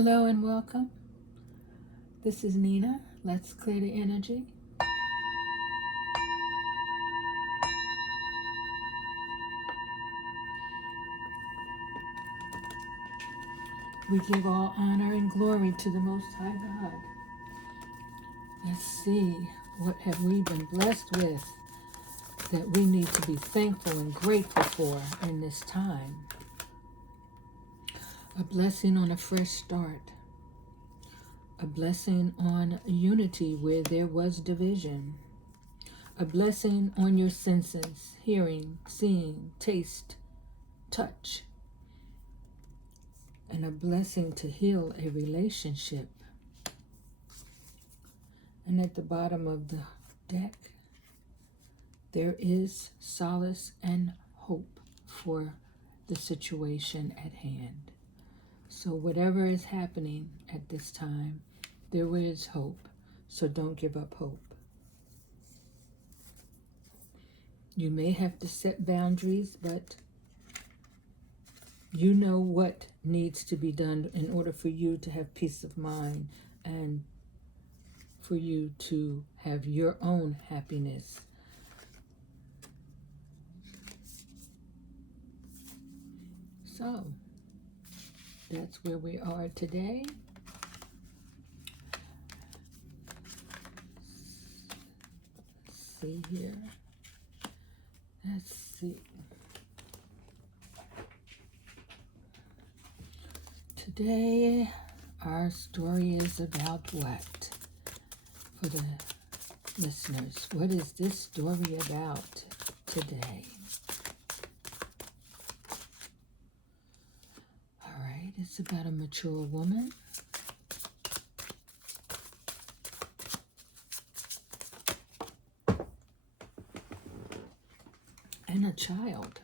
Hello and welcome. This is Nina. Let's clear the energy. We give all honor and glory to the Most High God. Let's see, what have we been blessed with that we need to be thankful and grateful for in this time? A blessing on a fresh start. A blessing on unity where there was division. A blessing on your senses, hearing, seeing, taste, touch. And a blessing to heal a relationship. And at the bottom of the deck, there is solace and hope for the situation at hand. So whatever is happening at this time, there is hope. So don't give up hope. You may have to set boundaries, but you know what needs to be done in order for you to have peace of mind and for you to have your own happiness. So, that's where we are today. Let's see here. Let's see. Today, our story is about what? For the listeners, what is this story about today? All right, it's about a mature woman. And a child.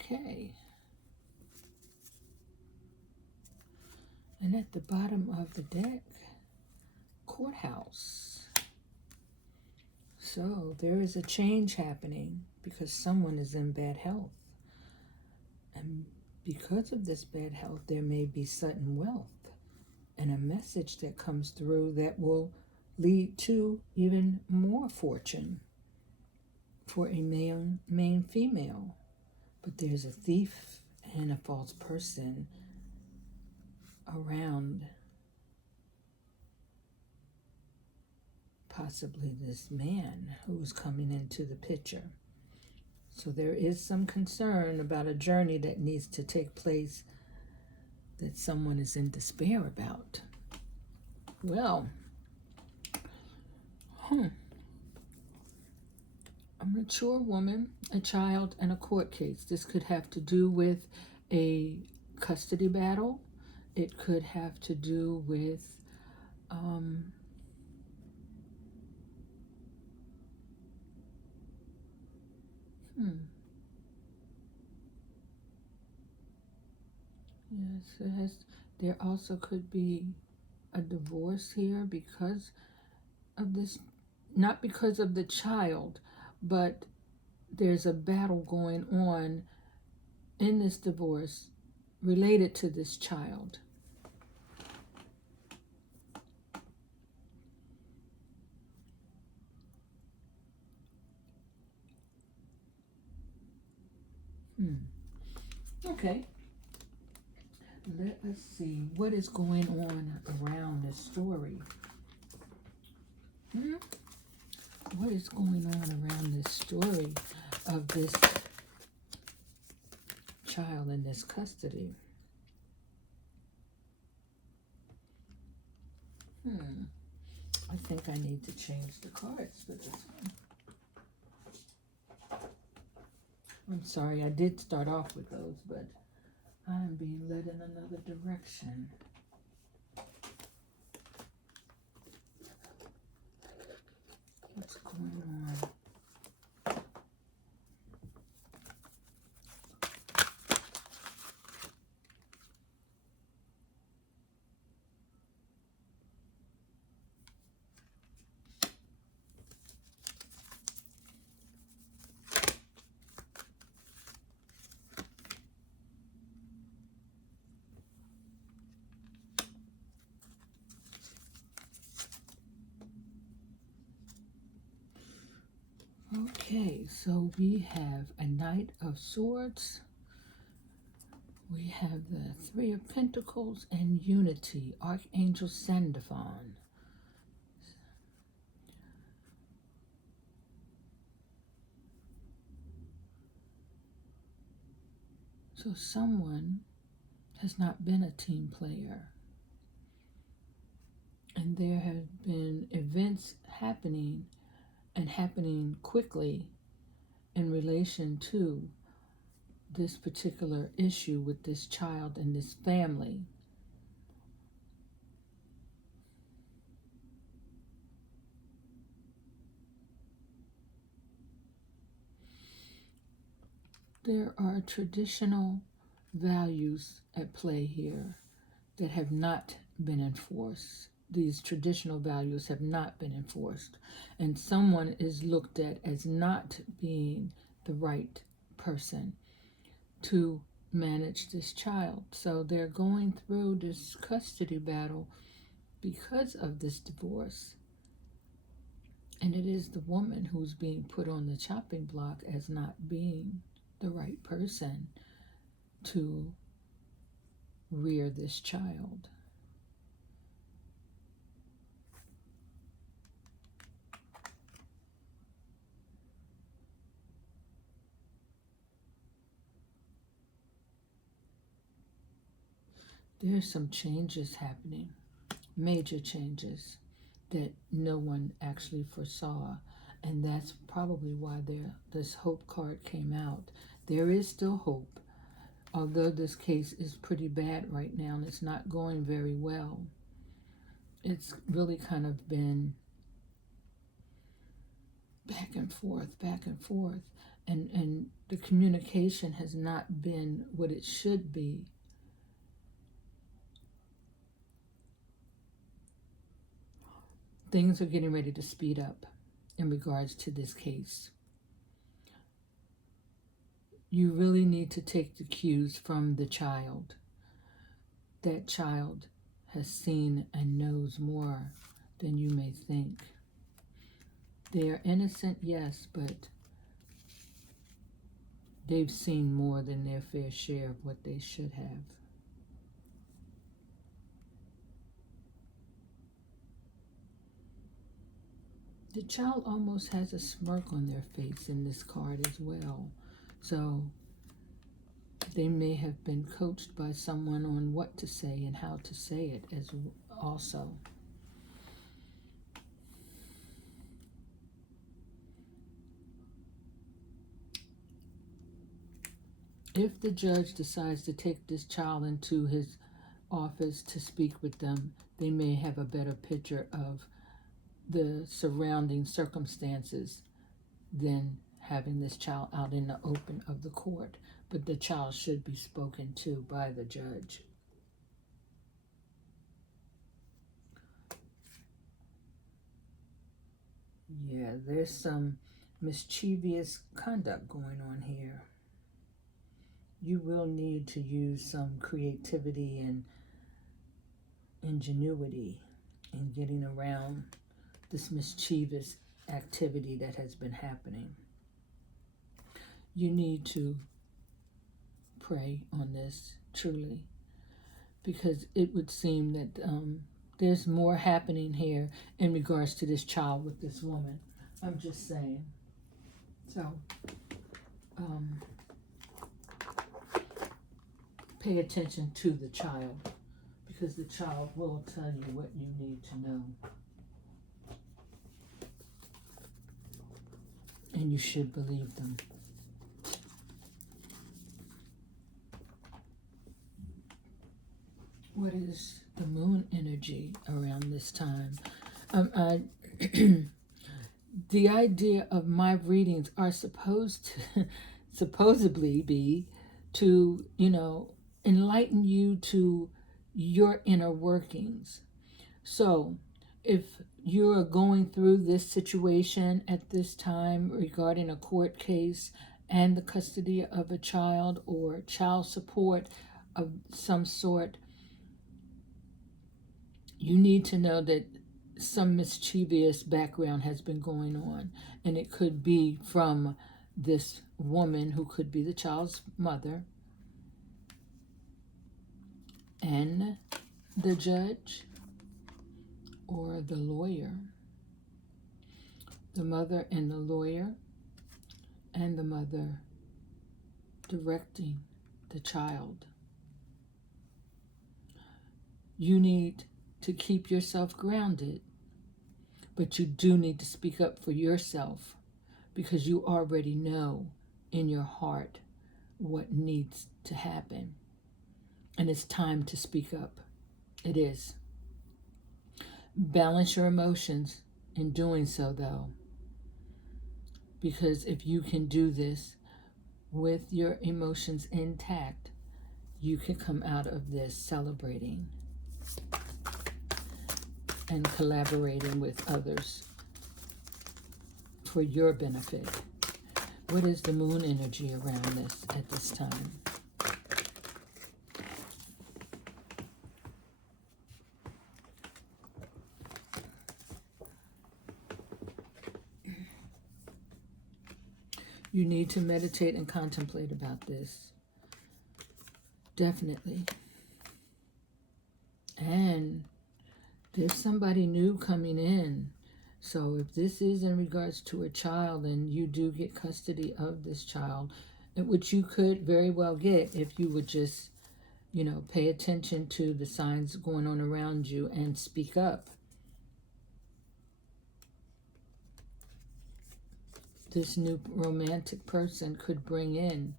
Okay. And at the bottom of the deck, courthouse. So there is a change happening because someone is in bad health. And because of this bad health, there may be sudden wealth and a message that comes through that will lead to even more fortune for a main female. But there's a thief and a false person around, possibly this man who's coming into the picture. So there is some concern about a journey that needs to take place that someone is in despair about. Well, a mature woman, a child, and a court case. This could have to do with a custody battle. It could have to do with yes, there also could be a divorce here because of this, not because of the child, but there's a battle going on in this divorce related to this child. Okay. Let us see what is going on around this story. What is going on around this story of this child in this custody? I think I need to change the cards for this one. I'm sorry, I did start off with those, but I'm being led in another direction. What's going on? Okay, so we have a Knight of Swords. We have the Three of Pentacles and Unity, Archangel Sandalphon. So someone has not been a team player. And there have been events happening and happening quickly in relation to this particular issue with this child and this family. There are traditional values at play here that have not been enforced. These traditional values have not been enforced, and someone is looked at as not being the right person to manage this child. So they're going through this custody battle because of this divorce. And it is the woman who's being put on the chopping block as not being the right person to rear this child. There's some changes happening, major changes that no one actually foresaw, and that's probably why this hope card came out. There is still hope, although this case is pretty bad right now and it's not going very well. It's really kind of been back and forth, and the communication has not been what it should be. Things are getting ready to speed up in regards to this case. You really need to take the cues from the child. That child has seen and knows more than you may think. They are innocent, yes, but they've seen more than their fair share of what they should have. The child almost has a smirk on their face in this card as well. So they may have been coached by someone on what to say and how to say it as also. If the judge decides to take this child into his office to speak with them, they may have a better picture of the surrounding circumstances than having this child out in the open of the court. But the child should be spoken to by the judge. Yeah, there's some mischievous conduct going on here. You will need to use some creativity and ingenuity in getting around this mischievous activity that has been happening. You need to pray on this, truly, because it would seem that there's more happening here in regards to this child with this woman. I'm just saying. So, pay attention to the child, because the child will tell you what you need to know. And you should believe them. What is the moon energy around this time? The idea of my readings are supposedly be to, enlighten you to your inner workings. So if you're going through this situation at this time regarding a court case and the custody of a child or child support of some sort, you need to know that some mischievous background has been going on, and it could be from this woman who could be the child's mother and the judge or the lawyer. The mother and the lawyer, and the mother directing the child. You need to keep yourself grounded, but you do need to speak up for yourself, because you already know in your heart what needs to happen. And it's time to speak up. It is. Balance your emotions in doing so, though. Because if you can do this with your emotions intact, you can come out of this celebrating and collaborating with others for your benefit. What is the moon energy around this at this time? You need to meditate and contemplate about this. Definitely. And there's somebody new coming in. So if this is in regards to a child and you do get custody of this child, which you could very well get if you would just, pay attention to the signs going on around you and speak up. This new romantic person could bring in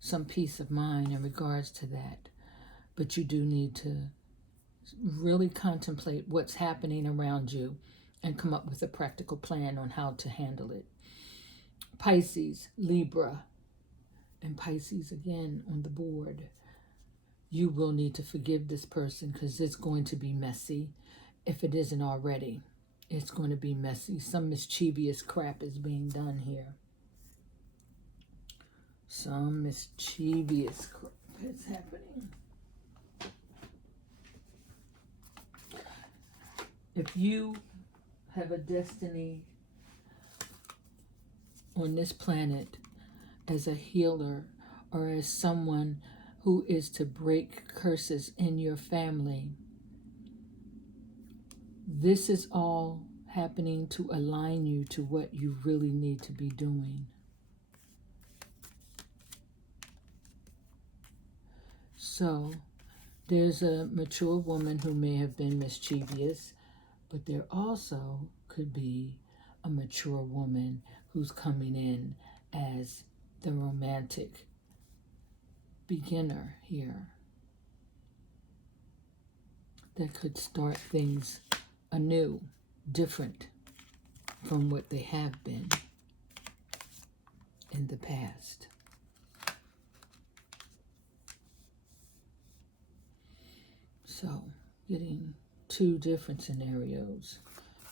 some peace of mind in regards to that. But you do need to really contemplate what's happening around you and come up with a practical plan on how to handle it. Pisces, Libra, and Pisces again on the board. You will need to forgive this person because it's going to be messy if it isn't already. It's going to be messy. Some mischievous crap is being done here. Some mischievous crap is happening. If you have a destiny on this planet as a healer or as someone who is to break curses in your family, this is all happening to align you to what you really need to be doing. So, there's a mature woman who may have been mischievous, but there also could be a mature woman who's coming in as the romantic beginner here that could start things anew, different from what they have been in the past. So, getting two different scenarios.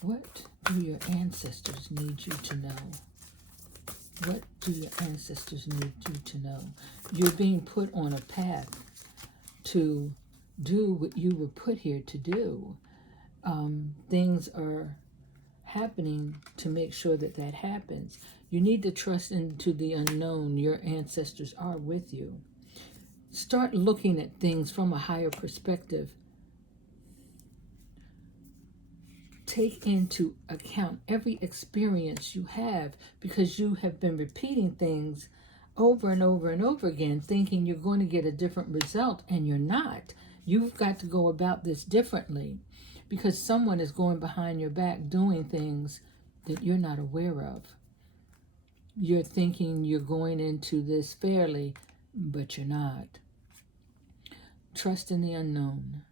What do your ancestors need you to know? What do your ancestors need you to know? You're being put on a path to do what you were put here to do. Things are happening to make sure that that happens. You need to trust into the unknown. Your ancestors are with you. Start looking at things from a higher perspective. Take into account every experience you have, because you have been repeating things over and over and over again, thinking you're going to get a different result, and you're not. You've got to go about this differently, because someone is going behind your back doing things that you're not aware of. You're thinking you're going into this fairly, but you're not. Trust in the unknown.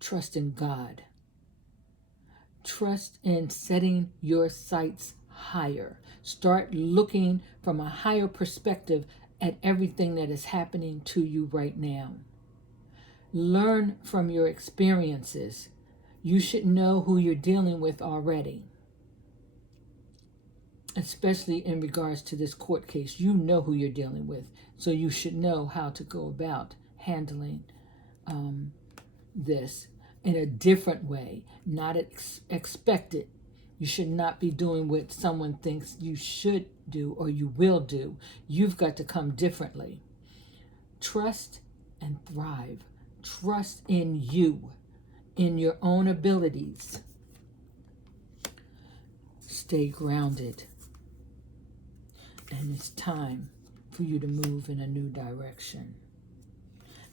Trust in God. Trust in setting your sights higher. Start looking from a higher perspective at everything that is happening to you right now. Learn from your experiences. You should know who you're dealing with already, especially in regards to this court case. You know who you're dealing with, so you should know how to go about handling this. in a different way, not expected. You should not be doing what someone thinks you should do or you will do. You've got to come differently. Trust and thrive. Trust in you, in your own abilities. Stay grounded. And it's time for you to move in a new direction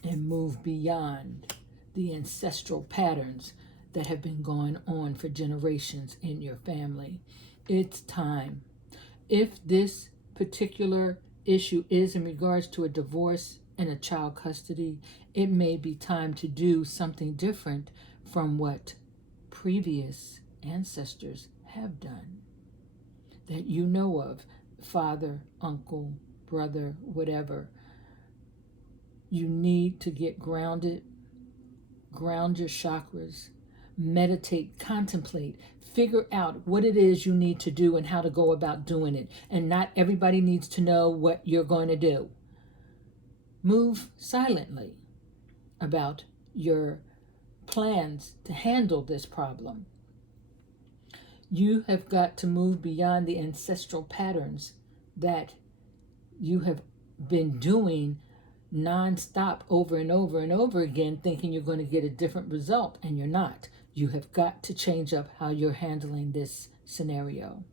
and move beyond the ancestral patterns that have been going on for generations in your family. It's time. If this particular issue is in regards to a divorce and a child custody, it may be time to do something different from what previous ancestors have done that you know of, father, uncle, brother, whatever. You need to get grounded, ground your chakras, meditate, contemplate, figure out what it is you need to do and how to go about doing it. And not everybody needs to know what you're going to do. Move silently about your plans to handle this problem. You have got to move beyond the ancestral patterns that you have been doing non-stop over and over and over again, thinking you're going to get a different result, and you're not. You have got to change up how you're handling this scenario.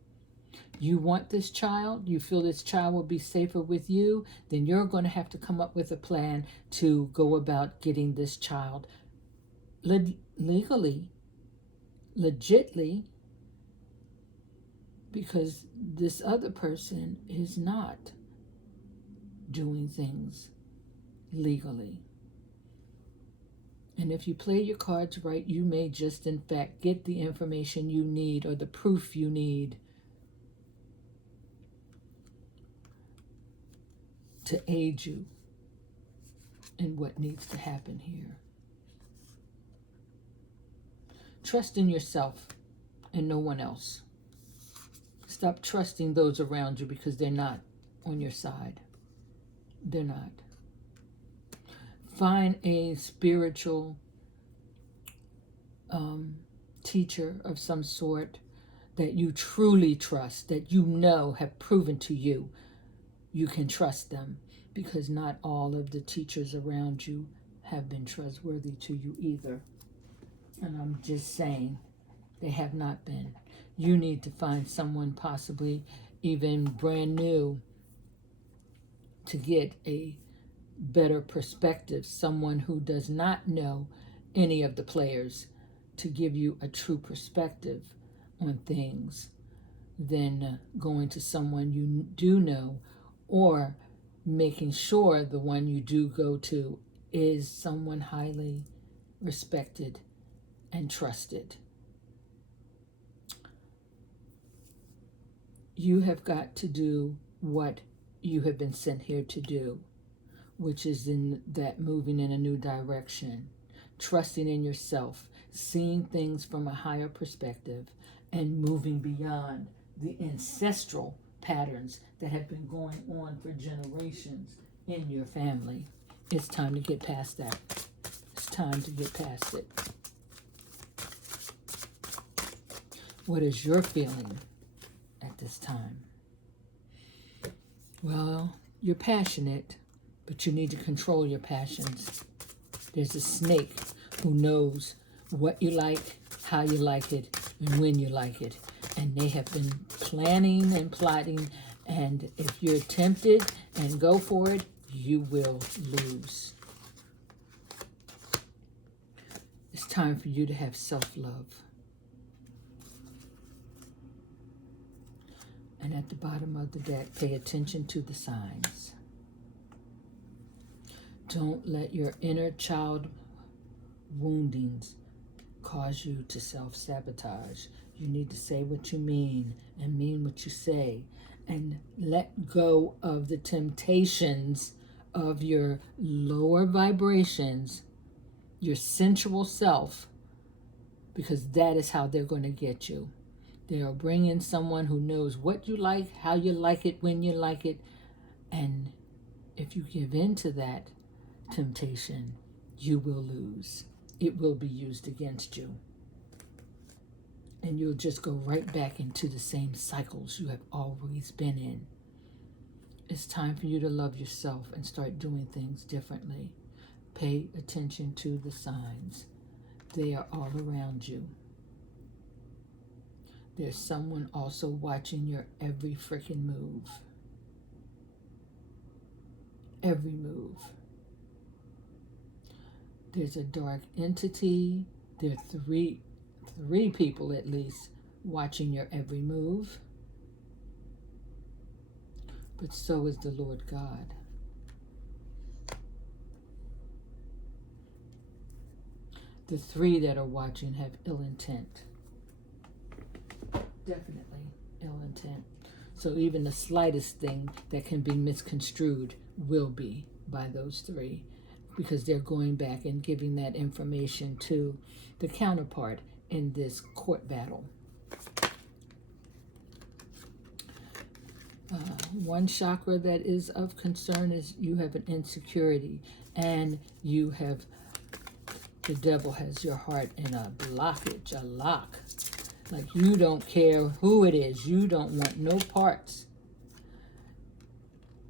You want this child, you feel this child will be safer with you, then you're going to have to come up with a plan to go about getting this child legally, legitly, because this other person is not doing things legally. And if you play your cards right, you may just in fact get the information you need or the proof you need to aid you in what needs to happen here. Trust in yourself and no one else. Stop trusting those around you because they're not on your side. They're not. Find a spiritual teacher of some sort that you truly trust, that you know have proven to you you can trust them, because not all of the teachers around you have been trustworthy to you either. And I'm just saying, they have not been. You need to find someone possibly even brand new to get a better perspective, someone who does not know any of the players, to give you a true perspective on things than going to someone you do know, or making sure the one you do go to is someone highly respected and trusted. You have got to do what you have been sent here to do, which is in that moving in a new direction, trusting in yourself, seeing things from a higher perspective, and moving beyond the ancestral patterns that have been going on for generations in your family. It's time to get past that. It's time to get past it. What is your feeling at this time? Well, you're passionate, but you need to control your passions. There's a snake who knows what you like, how you like it, and when you like it. And they have been planning and plotting, and if you're tempted and go for it, you will lose. It's time for you to have self-love. And at the bottom of the deck, pay attention to the signs. Don't let your inner child woundings cause you to self-sabotage. You need to say what you mean and mean what you say, and let go of the temptations of your lower vibrations, your sensual self, because that is how they're going to get you. They'll bring in someone who knows what you like, how you like it, when you like it, and if you give in to that temptation, you will lose. it will be used against you. And you'll just go right back into the same cycles you have always been in. It's time for you to love yourself and start doing things differently. Pay attention to the signs. They are all around you. There's someone also watching your every freaking move. Every move. There's a dark entity. There are three people at least watching your every move. But so is the Lord God. The three that are watching have ill intent. Definitely ill intent. So even the slightest thing that can be misconstrued will be by those three, because they're going back and giving that information to the counterpart in this court battle. One chakra that is of concern is you have an insecurity, and you have, the devil has your heart in a blockage, a lock. Like you don't care who it is. You don't want no parts.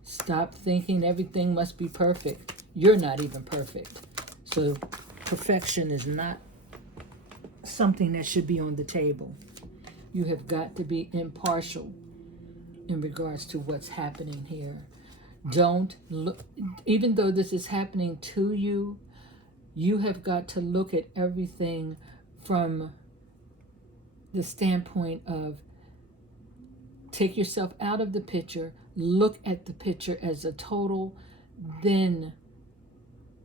Stop thinking everything must be perfect. You're not even perfect. So perfection is not something that should be on the table. You have got to be impartial in regards to what's happening here. Don't look, even though this is happening to you, you have got to look at everything from the standpoint of take yourself out of the picture, look at the picture as a total, then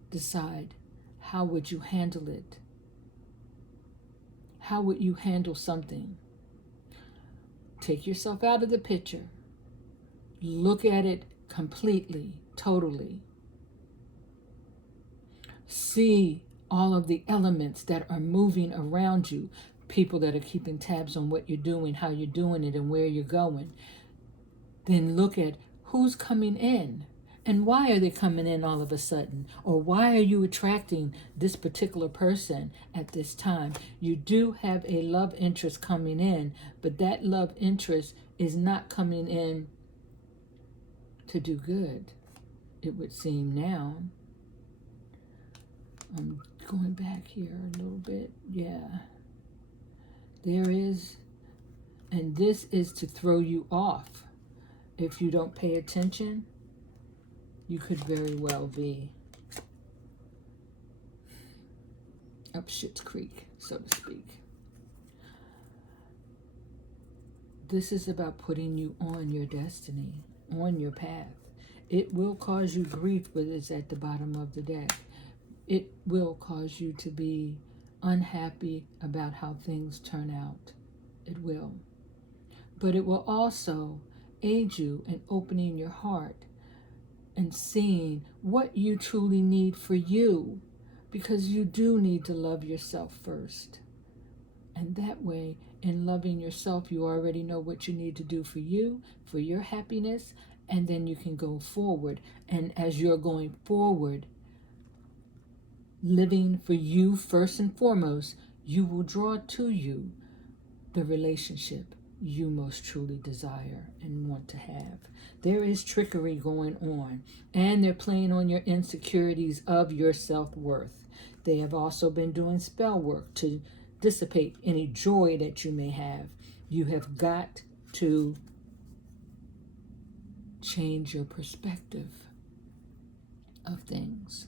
decide how would you handle it. How would you handle something? Take yourself out of the picture. Look at it completely, totally. See all of the elements that are moving around you. People that are keeping tabs on what you're doing, how you're doing it, and where you're going. Then look at who's coming in and why are they coming in all of a sudden, or why are you attracting this particular person at this time. You do have a love interest coming in, but that love interest is not coming in to do good, it would seem now. I'm going back here a little bit. Yeah. There is, and this is to throw you off. If you don't pay attention, you could very well be up Schitt's Creek, so to speak. This is about putting you on your destiny, on your path. It will cause you grief, but it's at the bottom of the deck. It will cause you to be unhappy about how things turn out. It will. But it will also aid you in opening your heart and seeing what you truly need for you, because you do need to love yourself first. And that way, in loving yourself, you already know what you need to do for you, for your happiness, and then you can go forward. And as you're going forward, living for you first and foremost, you will draw to you the relationship you most truly desire and want to have. There is trickery going on, and they're playing on your insecurities of your self-worth. They have also been doing spell work to dissipate any joy that you may have. You have got to change your perspective of things.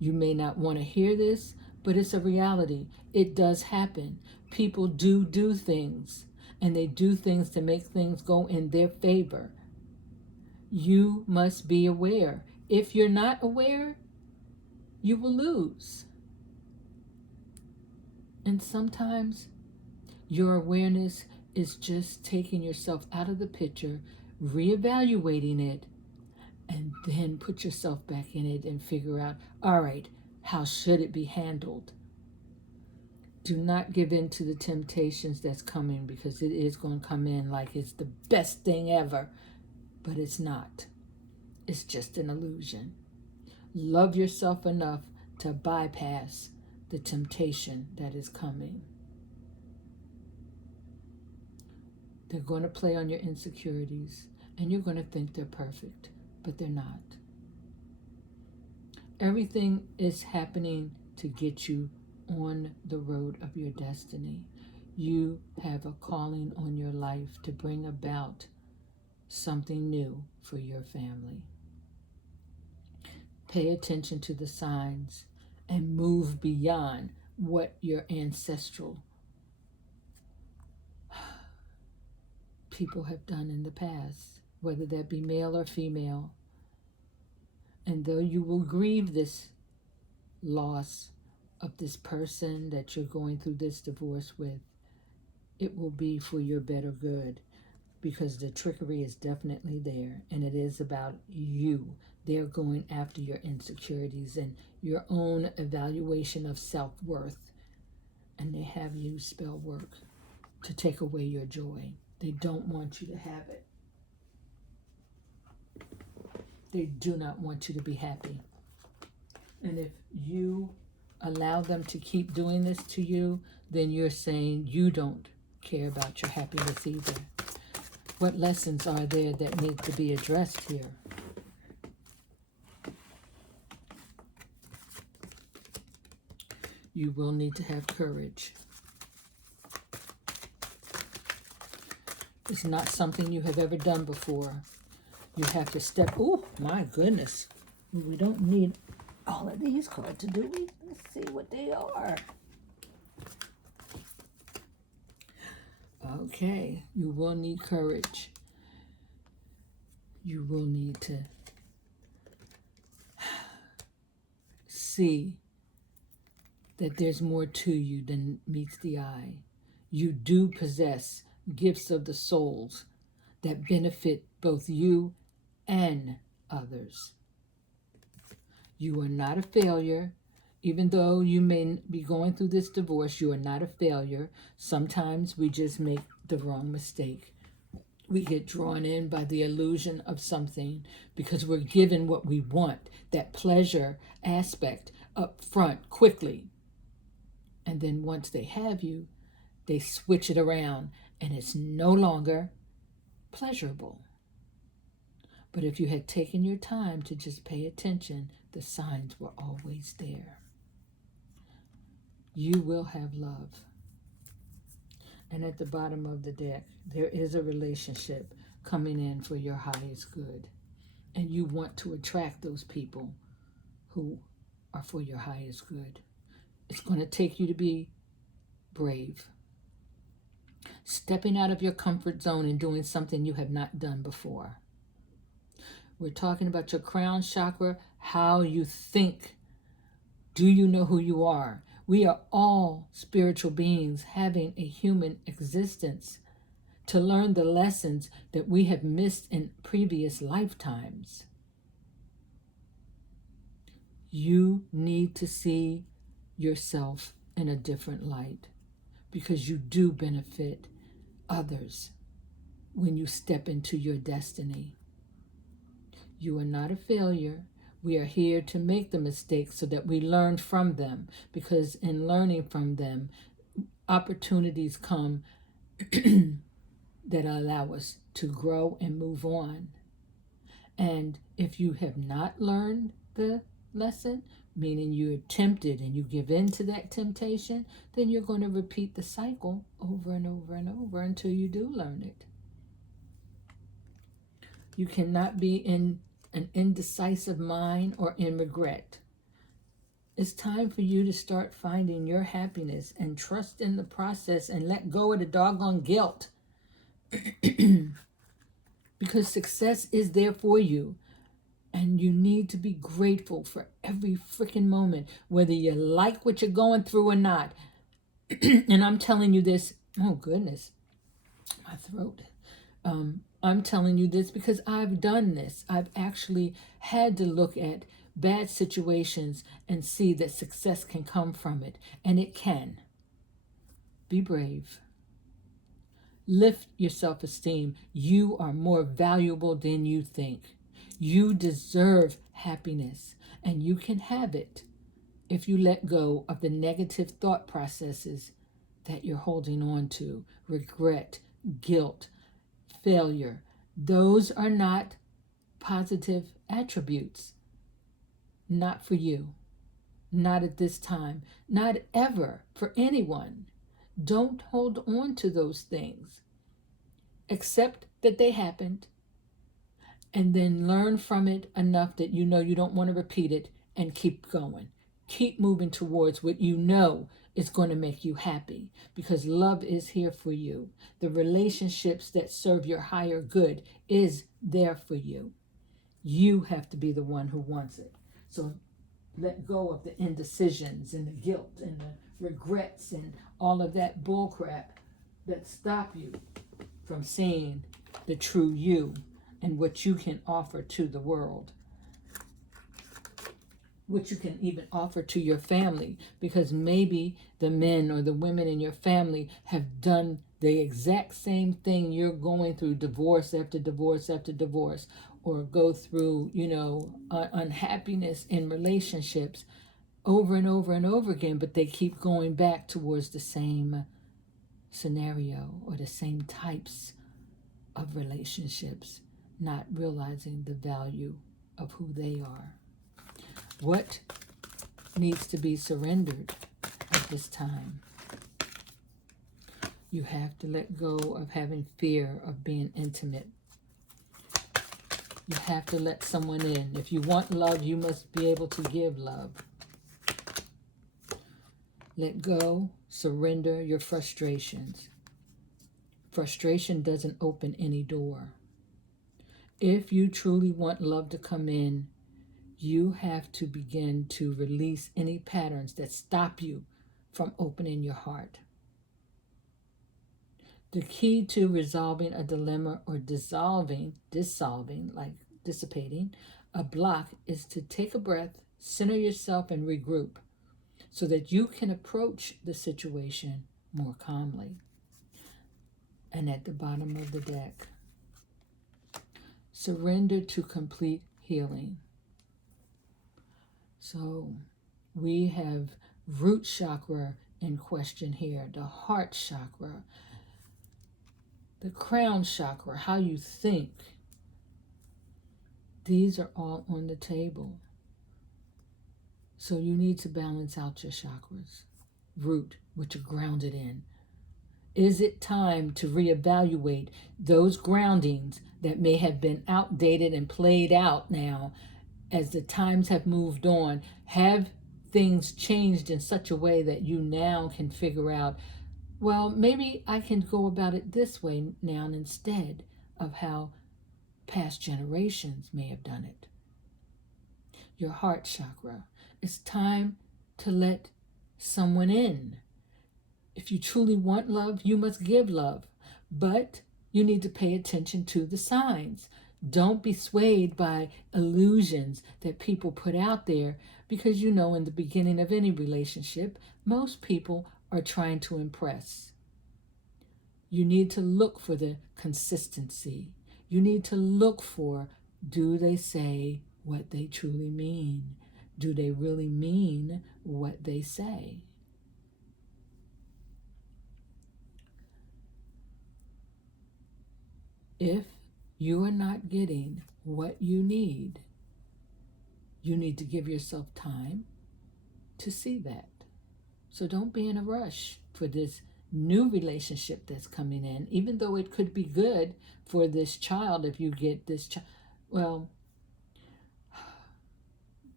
You may not want to hear this, but it's a reality. It does happen. People do things, and they do things to make things go in their favor. You must be aware. If you're not aware, you will lose. And sometimes your awareness is just taking yourself out of the picture, reevaluating it, and then put yourself back in it and figure out, all right, how should it be handled? Do not give in to the temptations that's coming, because it is going to come in like it's the best thing ever, but it's not. It's just an illusion. Love yourself enough to bypass the temptation that is coming. They're going to play on your insecurities, and you're going to think they're perfect, but they're not. Everything is happening to get you on the road of your destiny. You have a calling on your life to bring about something new for your family. Pay attention to the signs and move beyond what your ancestral people have done in the past, whether that be male or female. And though you will grieve this loss of this person that you're going through this divorce with, it will be for your better good, because the trickery is definitely there, and it is about you. They're going after your insecurities and your own evaluation of self-worth, and they have used spell work to take away your joy. They don't want you to have it. They do not want you to be happy. And if you allow them to keep doing this to you, then you're saying you don't care about your happiness either. What lessons are there that need to be addressed here? You will need to have courage. It's not something you have ever done before. You have to step, oh my goodness. We don't need all of these cards to do we? Let's see what they are. Okay, you will need courage. You will need to see that there's more to you than meets the eye. You do possess gifts of the souls that benefit both you and others. You are not a failure. Even though you may be going through this divorce, you are not a failure. Sometimes we just make the wrong mistake. We get drawn in by the illusion of something because we're given what we want, that pleasure aspect up front quickly. And then once they have you, they switch it around and it's no longer pleasurable. But if you had taken your time to just pay attention, the signs were always there. You will have love. And at the bottom of the deck, there is a relationship coming in for your highest good. And you want to attract those people who are for your highest good. It's going to take you to be brave. Stepping out of your comfort zone and doing something you have not done before. We're talking about your crown chakra, how you think. Do you know who you are? We are all spiritual beings having a human existence to learn the lessons that we have missed in previous lifetimes. You need to see yourself in a different light because you do benefit others when you step into your destiny. You are not a failure. We are here to make the mistakes so that we learn from them, because in learning from them, opportunities come that allow us to grow and move on. And if you have not learned the lesson, meaning you're tempted and you give in to that temptation, then you're going to repeat the cycle over and over and over until you do learn it. You cannot be in an indecisive mind or in regret. It's time for you to start finding your happiness and trust in the process and let go of the doggone guilt. Because success is there for you. And you need to be grateful for every freaking moment, whether you like what you're going through or not. And I'm telling you this, oh goodness, my throat. I'm telling you this because I've done this. I've actually had to look at bad situations and see that success can come from it. And it can. Be brave. Lift your self-esteem. You are more valuable than you think. You deserve happiness, and you can have it if you let go of the negative thought processes that you're holding on to, regret, guilt, failure. Those are not positive attributes. Not for you. Not at this time. Not ever for anyone. Don't hold on to those things. Accept that they happened, and then learn from it enough that you know you don't want to repeat it, and keep going. Keep moving towards what you know is going to make you happy, because love is here for you. The relationships that serve your higher good is there for you. You have to be the one who wants it. So let go of the indecisions and the guilt and the regrets and all of that bullcrap that stop you from seeing the true you and what you can offer to the world, what you can even offer to your family, because maybe the men or the women in your family have done the exact same thing you're going through, divorce after divorce after divorce, or go through, unhappiness in relationships over and over and over again, but they keep going back towards the same scenario or the same types of relationships, not realizing the value of who they are. What needs to be surrendered at this time? You have to let go of having fear of being intimate. You have to let someone in. If you want love, you must be able to give love. Let go, surrender your frustrations. Frustration doesn't open any door. If you truly want love to come in, you have to begin to release any patterns that stop you from opening your heart. The key to resolving a dilemma or dissolving, like dissipating, a block is to take a breath, center yourself, and regroup so that you can approach the situation more calmly. And at the bottom of the deck, surrender to complete healing. So we have root chakra in question here, the heart chakra, the crown chakra, how you think. These are all on the table. So you need to balance out your chakras. Root, which you're grounded in. Is it time to reevaluate those groundings that may have been outdated and played out now as the times have moved on? Have things changed in such a way that you now can figure out, well, maybe I can go about it this way now instead of how past generations may have done it? Your heart chakra. It's time to let someone in. If you truly want love, you must give love. But you need to pay attention to the signs. Don't be swayed by illusions that people put out there, because in the beginning of any relationship, most people are trying to impress. You need to look for the consistency. You need to look for, do they say what they truly mean? Do they really mean what they say? If you are not getting what you need to give yourself time to see that. So don't be in a rush for this new relationship that's coming in, even though it could be good for this child if you get this child. Well,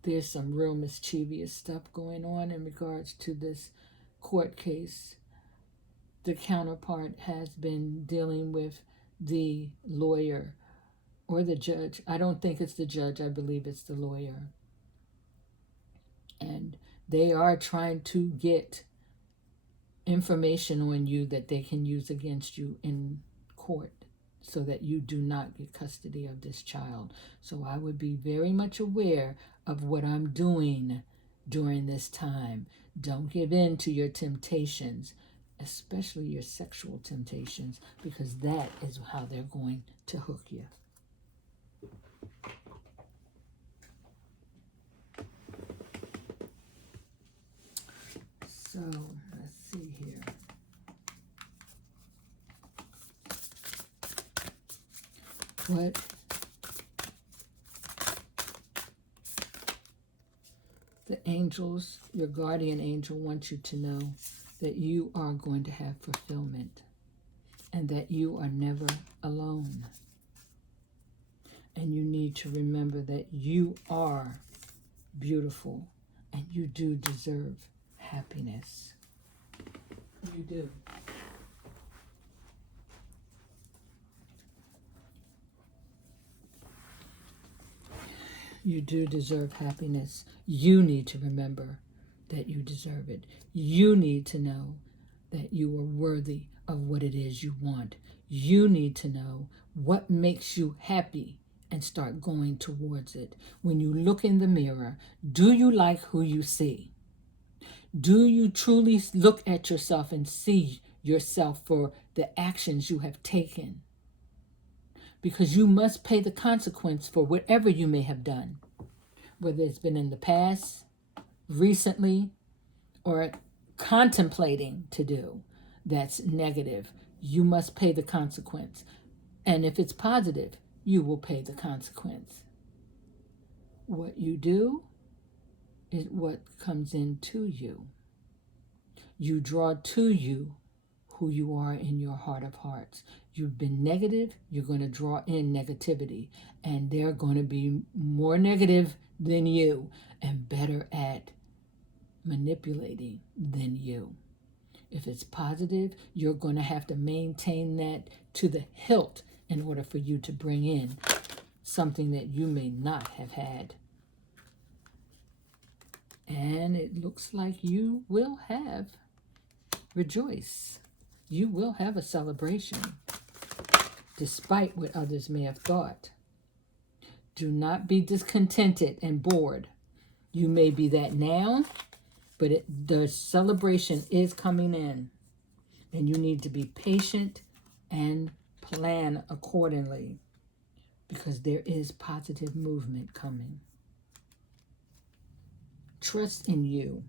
there's some real mischievous stuff going on in regards to this court case. The counterpart has been dealing with the lawyer or the judge. I don't think it's the judge. I believe it's the lawyer. And they are trying to get information on you that they can use against you in court so that you do not get custody of this child. So I would be very much aware of what I'm doing during this time. Don't give in to your temptations, especially your sexual temptations, because that is how they're going to hook you. So, let's see here. What the angels, your guardian angel, wants you to know that you are going to have fulfillment and that you are never alone. And you need to remember that you are beautiful and you do deserve happiness. You do. You do deserve happiness. You need to remember that you deserve it. You need to know that you are worthy of what it is you want. You need to know what makes you happy and start going towards it. When you look in the mirror, do you like who you see? Do you truly look at yourself and see yourself for the actions you have taken? Because you must pay the consequence for whatever you may have done, whether it's been in the past, recently, or contemplating to do that's negative. You must pay the consequence. And if it's positive, you will pay the consequence. What you do is what comes into you. You draw to you who you are in your heart of hearts. You've been negative, you're going to draw in negativity, and they're going to be more negative than you and better at manipulating than you. If it's positive, you're going to have to maintain that to the hilt in order for you to bring in something that you may not have had. And it looks like you will have rejoice. You will have a celebration, despite what others may have thought. Do not be discontented and bored. You may be that now, but the celebration is coming in. And you need to be patient and plan accordingly, because there is positive movement coming. Trust in you.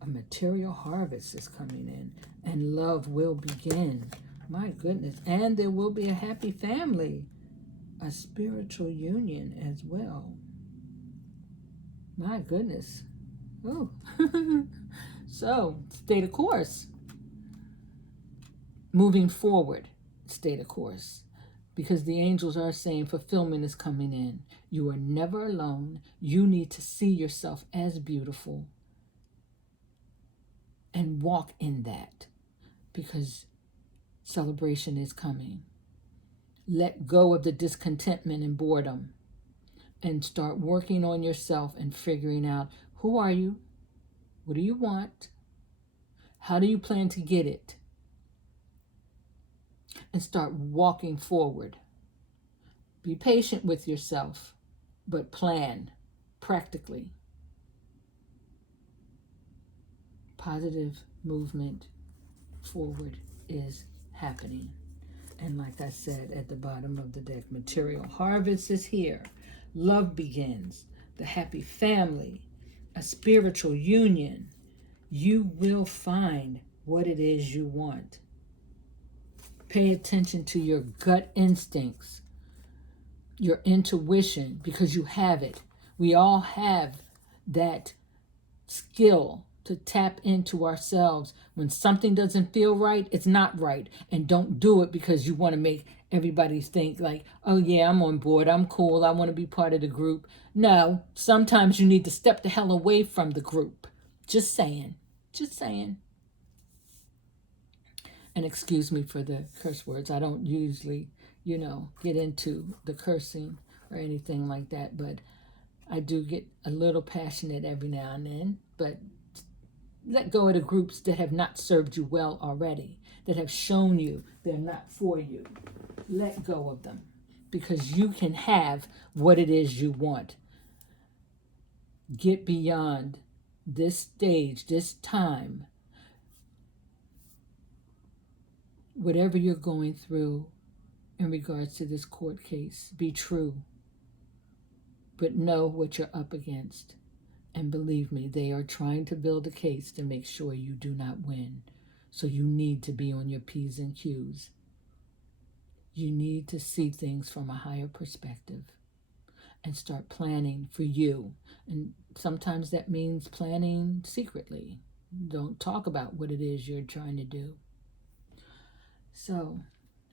A material harvest is coming in, and love will begin. My goodness. And there will be a happy family, a spiritual union as well. My goodness. Oh. So, stay the course. Moving forward, stay the course. Because the angels are saying fulfillment is coming in. You are never alone. You need to see yourself as beautiful and walk in that, because celebration is coming. Let go of the discontentment and boredom and start working on yourself and figuring out, who are you? What do you want? How do you plan to get it? And start walking forward. Be patient with yourself, but plan practically. Positive movement forward is happening. And like I said at the bottom of the deck, material harvest is here. Love begins. The happy family. A spiritual union. You will find what it is you want. Pay attention to your gut instincts, your intuition, because you have it. We all have that skill to tap into ourselves. When something doesn't feel right, it's not right. And don't do it because you want to make everybody think like, oh yeah, I'm on board, I'm cool, I want to be part of the group. No, sometimes you need to step the hell away from the group. Just saying. Just saying. And excuse me for the curse words. I don't usually, get into the cursing or anything like that, but I do get a little passionate every now and then. But let go of the groups that have not served you well already, that have shown you they're not for you. Let go of them, because you can have what it is you want. Get beyond this stage, this time. Whatever you're going through in regards to this court case, be true, but know what you're up against And believe me, they are trying to build a case to make sure you do not win. So you need to be on your P's and Q's. You need to see things from a higher perspective and start planning for you. And sometimes that means planning secretly. Don't talk about what it is you're trying to do. So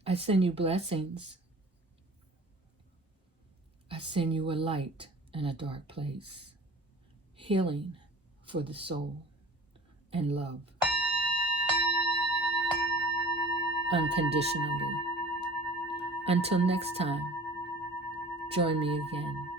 I send you blessings. I send you a light in a dark place, healing for the soul, and love unconditionally. Until next time, join me again.